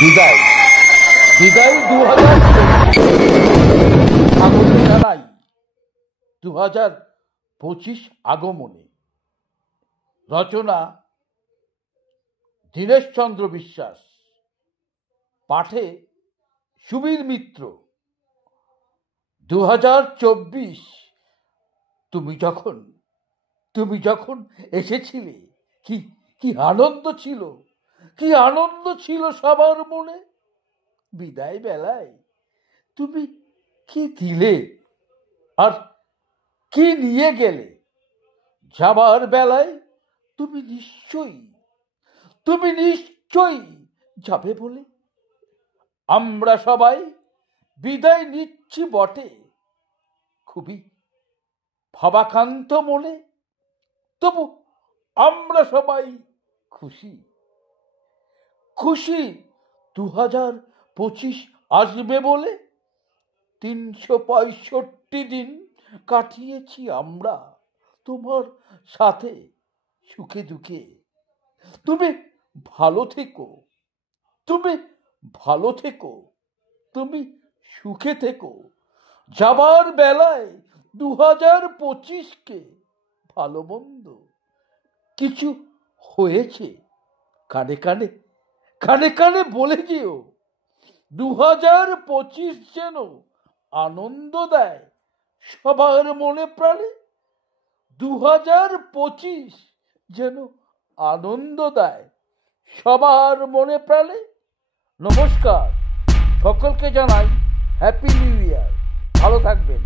বিদায় বিদায় 2024 স্বাগত জানাই 2025 আগমনে। রচনা দীনেশচন্দ্র বিশ্বাস, পাঠে সুবীর মিত্র। 2024 তুমি যখন এসেছিলে, কি আনন্দ ছিল, কি আনন্দ ছিল সবার মনে। বিদায় বেলায় তুমি কি দিলে আর কি নিয়ে গেলে। যাবার বেলায় তুমি নিশ্চয়ই যাবে বলে আমরা সবাই বিদায় নিচ্ছি বটে, খুবই ভাবাকান্ত মনে। তবু আমরা সবাই খুশি 2025 আসবে বলে। 365 দিন কাটিয়েছি আমরা তোমার সাথে সুখে দুঃখে। তুমি ভালো থেকো, তুমি সুখে থেকো। যাবার বেলায় 2025কে ভালো মন্দ কিছু হয়েছে কানে কানে বলে যেও। 2025 যেন আনন্দ দেয় সবার মনে প্রাণে। 2025 যেন আনন্দ দেয় সবার মনে প্রাণে। নমস্কার, সকলকে জানাই হ্যাপি নিউ ইয়ার। ভালো থাকবেন।